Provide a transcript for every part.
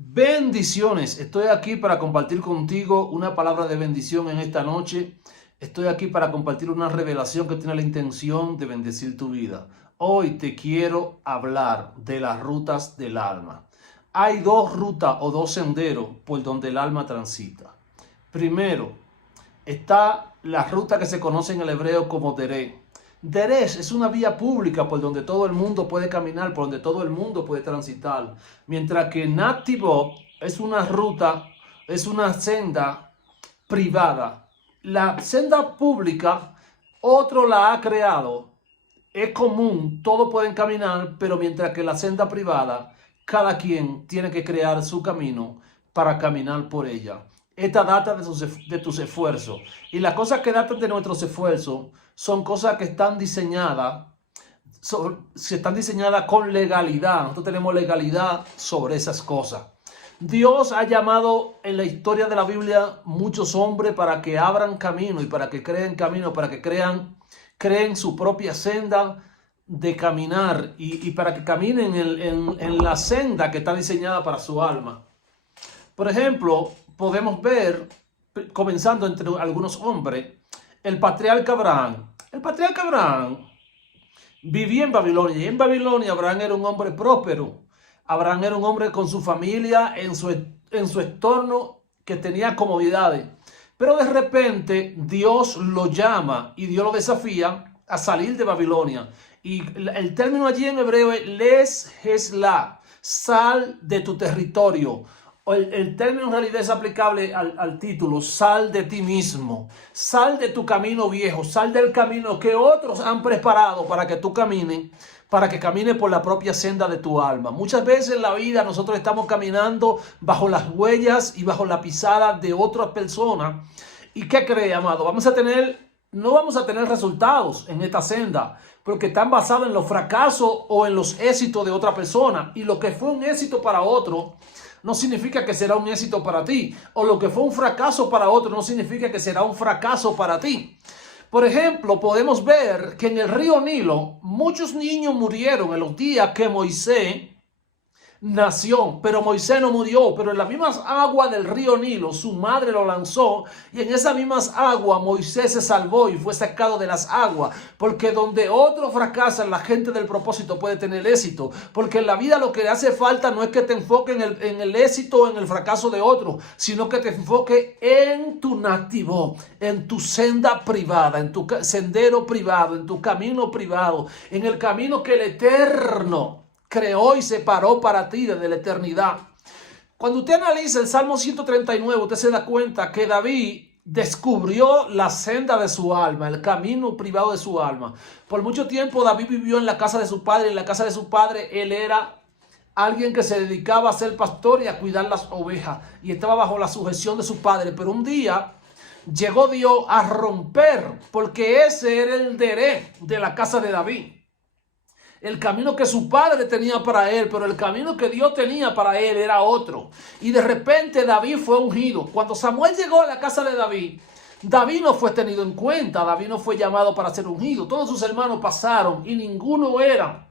Bendiciones. Estoy aquí para compartir contigo una palabra de bendición en esta noche. Estoy aquí para compartir una revelación que tiene la intención de bendecir tu vida. Hoy te quiero hablar de las rutas del alma. Hay dos rutas o dos senderos por donde el alma transita. Primero, está la ruta que se conoce en el hebreo como Deré. Deresh es una vía pública por donde todo el mundo puede caminar, por donde todo el mundo puede transitar. Mientras que Nativot es una ruta, es una senda privada. La senda pública, otro la ha creado. Es común, todos pueden caminar, pero mientras que la senda privada, cada quien tiene que crear su camino para caminar por ella. Esta data de tus esfuerzos. Y las cosas que datan de nuestros esfuerzos son cosas que están diseñadas, con legalidad. Nosotros tenemos legalidad sobre esas cosas. Dios ha llamado en la historia de la Biblia muchos hombres para que abran camino y para que creen camino, para que creen su propia senda de caminar y para que caminen en la senda que está diseñada para su alma. Por ejemplo, podemos ver, comenzando entre algunos hombres, el patriarca Abraham. El patriarca Abraham vivía en Babilonia y en Babilonia Abraham era un hombre próspero. Abraham era un hombre con su familia en su entorno que tenía comodidades. Pero de repente Dios lo llama y Dios lo desafía a salir de Babilonia. Y el término allí en hebreo es les hesla, sal de tu territorio. El término en realidad es aplicable al título, sal de ti mismo, sal de tu camino viejo, sal del camino que otros han preparado para que tú camines, para que camines por la propia senda de tu alma. Muchas veces en la vida nosotros estamos caminando bajo las huellas y bajo la pisada de otras personas. ¿Y qué cree, amado? No vamos a tener resultados en esta senda, porque están basados en los fracasos o en los éxitos de otra persona. Y lo que fue un éxito para otro no significa que será un éxito para ti. O lo que fue un fracaso para otro no significa que será un fracaso para ti. Por ejemplo, podemos ver que en el río Nilo muchos niños murieron en los días que Moisés nació, pero Moisés no murió, pero en las mismas aguas del río Nilo su madre lo lanzó y en esas mismas aguas Moisés se salvó y fue sacado de las aguas, porque donde otros fracasan, la gente del propósito puede tener éxito, porque en la vida lo que hace falta no es que te enfoques en el éxito o en el fracaso de otro, sino que te enfoques en tu nativo, en tu senda privada, en tu sendero privado, en tu camino privado, en el camino que el Eterno creó y separó para ti desde la eternidad. Cuando usted analiza el Salmo 139, usted se da cuenta que David descubrió la senda de su alma, el camino privado de su alma. Por mucho tiempo David vivió en la casa de su padre. En la casa de su padre él era alguien que se dedicaba a ser pastor y a cuidar las ovejas y estaba bajo la sujeción de su padre. Pero un día llegó Dios a romper, porque ese era el deré de la casa de David. El camino que su padre tenía para él, pero el camino que Dios tenía para él era otro. Y de repente David fue ungido. Cuando Samuel llegó a la casa de David, David no fue tenido en cuenta. David no fue llamado para ser ungido. Todos sus hermanos pasaron y ninguno era.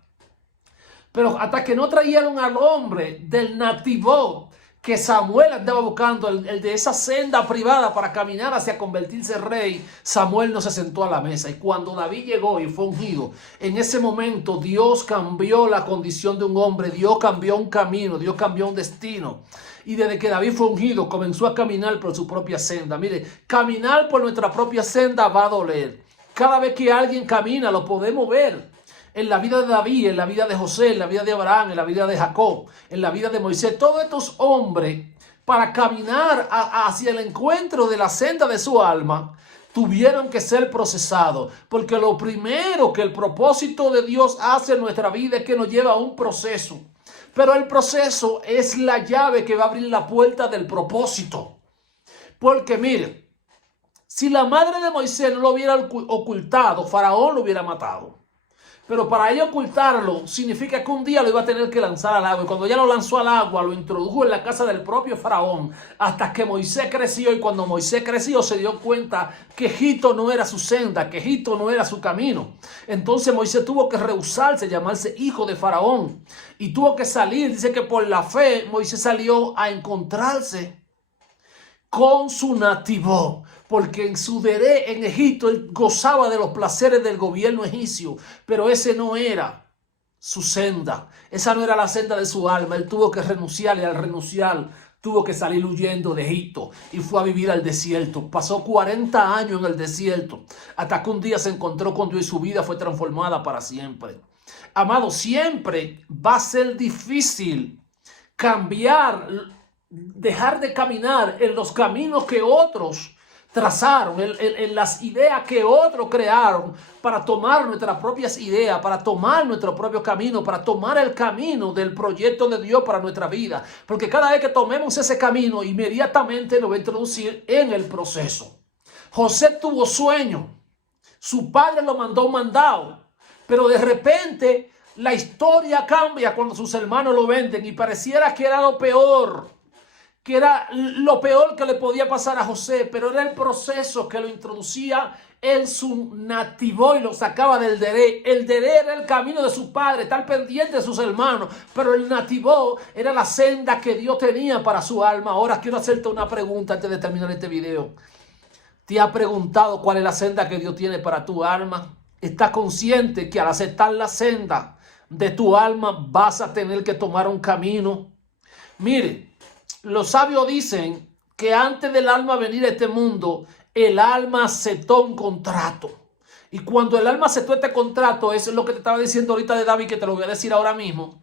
Pero hasta que no trajeron al hombre del nativo que Samuel andaba buscando, el de esa senda privada para caminar hacia convertirse en rey, Samuel no se sentó a la mesa. Y cuando David llegó y fue ungido, en ese momento Dios cambió la condición de un hombre, Dios cambió un camino, Dios cambió un destino. Y desde que David fue ungido, comenzó a caminar por su propia senda. Mire, caminar por nuestra propia senda va a doler. Cada vez que alguien camina, lo podemos ver. En la vida de David, en la vida de José, en la vida de Abraham, en la vida de Jacob, en la vida de Moisés, todos estos hombres, para caminar hacia el encuentro de la senda de su alma, tuvieron que ser procesados. Porque lo primero que el propósito de Dios hace en nuestra vida es que nos lleva a un proceso. Pero el proceso es la llave que va a abrir la puerta del propósito. Porque mire, si la madre de Moisés no lo hubiera ocultado, Faraón lo hubiera matado. Pero para ello ocultarlo significa que un día lo iba a tener que lanzar al agua. Y cuando ya lo lanzó al agua, lo introdujo en la casa del propio faraón hasta que Moisés creció. Y cuando Moisés creció se dio cuenta que Egipto no era su senda, que Egipto no era su camino. Entonces Moisés tuvo que rehusarse, llamarse hijo de faraón. Y tuvo que salir. Dice que por la fe Moisés salió a encontrarse con su nativo, porque en su deré en Egipto él gozaba de los placeres del gobierno egipcio, pero ese no era su senda, esa no era la senda de su alma. Él tuvo que renunciar y al renunciar tuvo que salir huyendo de Egipto y fue a vivir al desierto. Pasó 40 años en el desierto hasta que un día se encontró con Dios y su vida fue transformada para siempre. Amado, siempre va a ser difícil cambiar, dejar de caminar en los caminos que otros trazaron, en las ideas que otros crearon, para tomar nuestras propias ideas, para tomar nuestro propio camino, para tomar el camino del proyecto de Dios para nuestra vida. Porque cada vez que tomemos ese camino, inmediatamente nos va a introducir en el proceso. José tuvo sueño, su padre lo mandó un mandado, pero de repente la historia cambia cuando sus hermanos lo venden y pareciera que era lo peor, que era lo peor que le podía pasar a José, pero era el proceso que lo introducía en su nativo y lo sacaba del deré. El deré era el camino de su padre, estar pendiente de sus hermanos, pero el nativo era la senda que Dios tenía para su alma. Ahora quiero hacerte una pregunta antes de terminar este video. ¿Te has preguntado cuál es la senda que Dios tiene para tu alma? ¿Estás consciente que al aceptar la senda de tu alma vas a tener que tomar un camino? Mire, los sabios dicen que antes del alma venir a este mundo, el alma aceptó un contrato. Y cuando el alma aceptó este contrato, eso es lo que te estaba diciendo ahorita de David, que te lo voy a decir ahora mismo.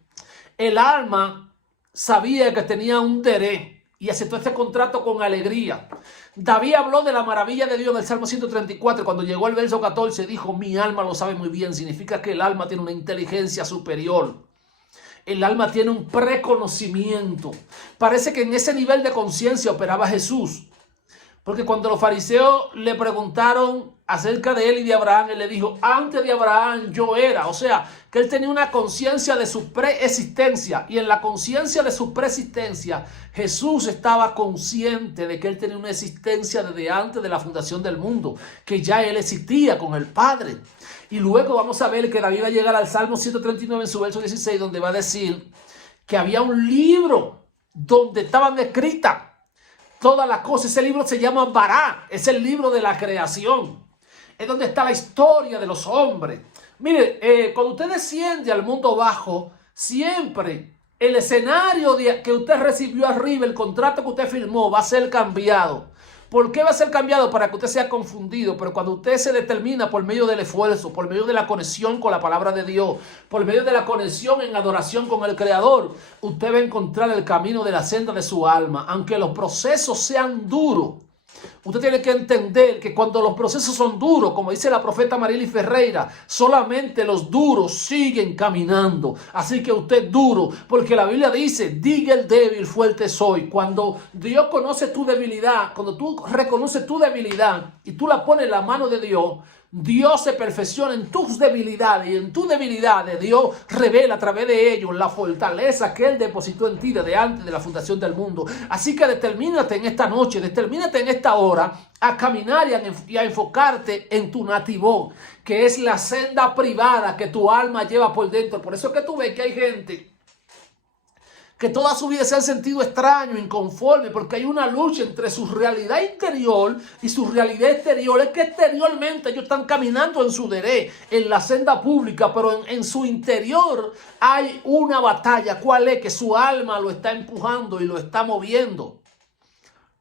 El alma sabía que tenía un deré y aceptó este contrato con alegría. David habló de la maravilla de Dios en el Salmo 134. Cuando llegó al verso 14, dijo: mi alma lo sabe muy bien. Significa que el alma tiene una inteligencia superior. El alma tiene un preconocimiento. Parece que en ese nivel de conciencia operaba Jesús. Porque cuando los fariseos le preguntaron acerca de él y de Abraham, él le dijo: antes de Abraham yo era. O sea, que él tenía una conciencia de su preexistencia. Y en la conciencia de su preexistencia, Jesús estaba consciente de que él tenía una existencia desde antes de la fundación del mundo. Que ya él existía con el Padre. Y luego vamos a ver que David va a llegar al Salmo 139 en su verso 16, donde va a decir que había un libro donde estaban escritas todas las cosas. Ese libro se llama Bará, es el libro de la creación. Es donde está la historia de los hombres. Mire, cuando usted desciende al mundo bajo, siempre el escenario que usted recibió arriba, el contrato que usted firmó, va a ser cambiado. ¿Por qué va a ser cambiado? Para que usted sea confundido. Pero cuando usted se determina por medio del esfuerzo, por medio de la conexión con la palabra de Dios, por medio de la conexión en adoración con el Creador, usted va a encontrar el camino de la senda de su alma. Aunque los procesos sean duros, usted tiene que entender que cuando los procesos son duros, como dice la profeta Marily Ferreira, solamente los duros siguen caminando. Así que usted es duro, porque la Biblia dice: diga el débil, fuerte soy. Cuando Dios conoce tu debilidad, cuando tú reconoces tu debilidad y tú la pones en la mano de Dios, Dios se perfecciona en tus debilidades, y en tus debilidades Dios revela a través de ellos la fortaleza que Él depositó en ti desde antes de la fundación del mundo. Así que determínate en esta noche, determínate en esta hora a caminar y a enfocarte en tu nativo, que es la senda privada que tu alma lleva por dentro. Por eso es que tú ves que hay gente que toda su vida se han sentido extraño, inconforme, porque hay una lucha entre su realidad interior y su realidad exterior. Es que exteriormente ellos están caminando en su deré, en la senda pública, pero en su interior hay una batalla. ¿Cuál es? Que su alma lo está empujando y lo está moviendo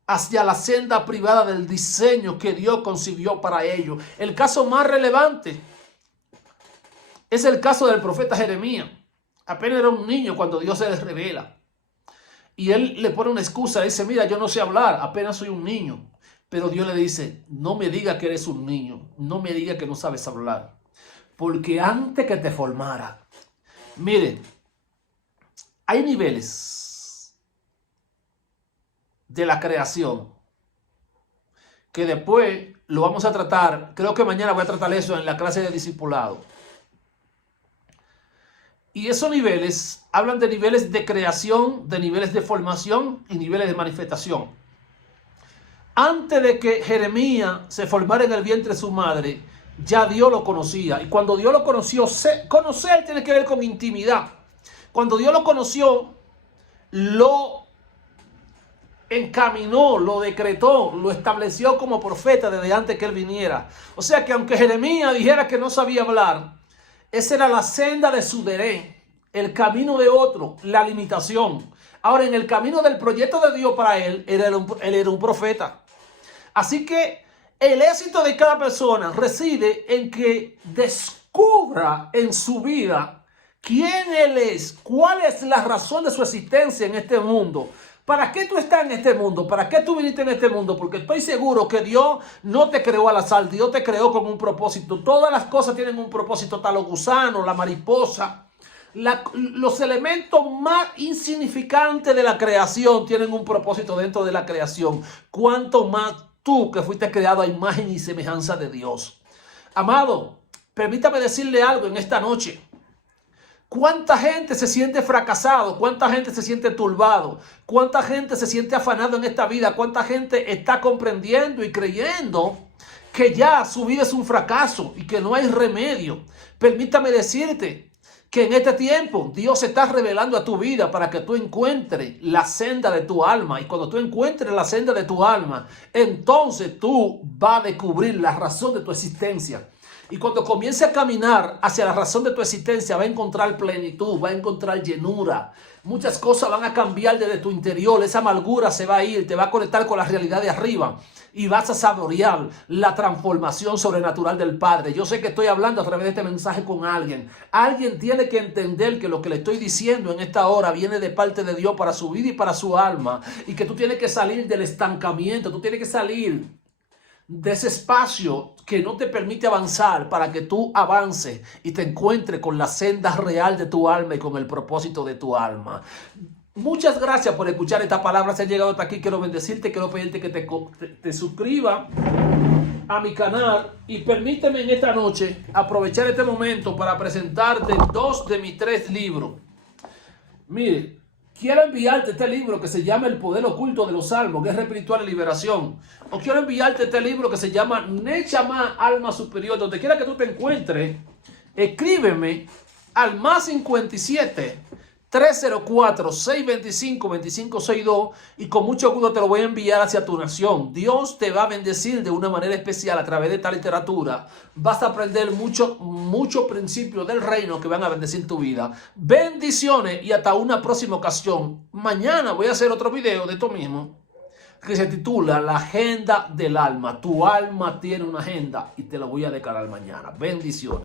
hacia la senda privada del diseño que Dios concibió para ellos. El caso más relevante es el caso del profeta Jeremías. Apenas era un niño cuando Dios se les revela. Y él le pone una excusa, dice: mira, yo no sé hablar, apenas soy un niño. Pero Dios le dice: no me diga que eres un niño, no me diga que no sabes hablar, porque antes que te formara. Mire, hay niveles de la creación que después lo vamos a tratar. Creo que mañana voy a tratar eso en la clase de discipulado. Y esos niveles hablan de niveles de creación, de niveles de formación y niveles de manifestación. Antes de que Jeremías se formara en el vientre de su madre, ya Dios lo conocía. Y cuando Dios lo conoció, conocer tiene que ver con intimidad. Cuando Dios lo conoció, lo encaminó, lo decretó, lo estableció como profeta desde antes que él viniera. O sea que aunque Jeremías dijera que no sabía hablar, esa era la senda de su deré, el camino de otro, la limitación. Ahora, en el camino del proyecto de Dios para él, él era un profeta. Así que el éxito de cada persona reside en que descubra en su vida quién él es, cuál es la razón de su existencia en este mundo. ¿Para qué tú estás en este mundo? ¿Para qué tú viniste en este mundo? Porque estoy seguro que Dios no te creó al azar. Dios te creó con un propósito. Todas las cosas tienen un propósito. Hasta los gusanos, la mariposa, los elementos más insignificantes de la creación tienen un propósito dentro de la creación. Cuanto más tú, que fuiste creado a imagen y semejanza de Dios. Amado, permítame decirle algo en esta noche. ¿Cuánta gente se siente fracasado? ¿Cuánta gente se siente turbado? ¿Cuánta gente se siente afanado en esta vida? ¿Cuánta gente está comprendiendo y creyendo que ya su vida es un fracaso y que no hay remedio? Permítame decirte que en este tiempo Dios se está revelando a tu vida para que tú encuentres la senda de tu alma. Y cuando tú encuentres la senda de tu alma, entonces tú vas a descubrir la razón de tu existencia. Y cuando comience a caminar hacia la razón de tu existencia, va a encontrar plenitud, va a encontrar llenura. Muchas cosas van a cambiar desde tu interior. Esa amargura se va a ir, te va a conectar con la realidad de arriba. Y vas a saborear la transformación sobrenatural del Padre. Yo sé que estoy hablando a través de este mensaje con alguien. Alguien tiene que entender que lo que le estoy diciendo en esta hora viene de parte de Dios para su vida y para su alma. Y que tú tienes que salir del estancamiento. Tú tienes que salir de ese espacio que no te permite avanzar para que tú avances y te encuentres con la senda real de tu alma y con el propósito de tu alma. Muchas gracias por escuchar esta palabra. Si has llegado hasta aquí, quiero bendecirte, quiero pedirte que te suscribas a mi canal y permíteme en esta noche aprovechar este momento para presentarte 2 de mis 3 libros. Mire, quiero enviarte este libro que se llama El Poder Oculto de los Salmos, Guerra Espiritual y Liberación. O quiero enviarte este libro que se llama Nechama, Alma Superior. Donde quiera que tú te encuentres, escríbeme al +57 304 625 2562 y con mucho gusto te lo voy a enviar hacia tu nación. Dios te va a bendecir de una manera especial a través de esta literatura. Vas a aprender muchos principios del reino que van a bendecir tu vida. Bendiciones y hasta una próxima ocasión. Mañana voy a hacer otro video de esto mismo que se titula La Agenda del Alma. Tu alma tiene una agenda y te lo voy a declarar mañana. Bendiciones.